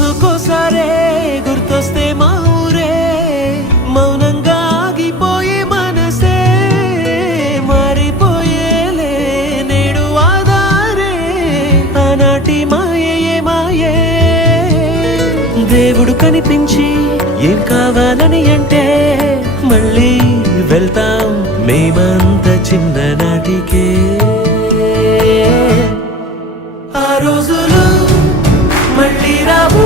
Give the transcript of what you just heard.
రోజుకోసారే గుర్తొస్తే మా ఊరే మౌనంగా ఆగిపోయే మనసే మారిపోయేలే నేడు ఆధారే ఆనాటి మాయే మాయే దేవుడు కనిపించి ఏం కావాలని అంటే మళ్ళీ వెళ్తాం మేమంత చిన్ననాటికే ఆ రోజులు మళ్ళీ రావు